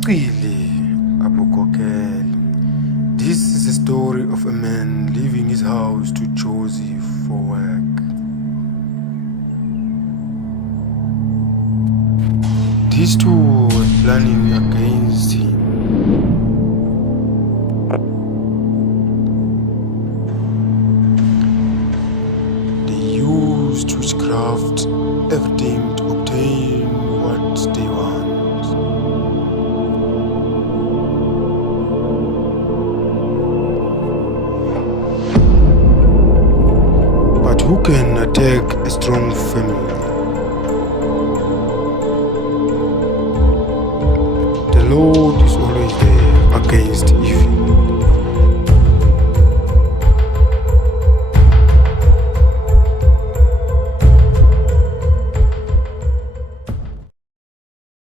Qili Abukokele. This is a story of a man leaving his house to Jozi for work. These two were planning against him. They used witchcraft, everything to obtain what they want. But who can attack a strong family?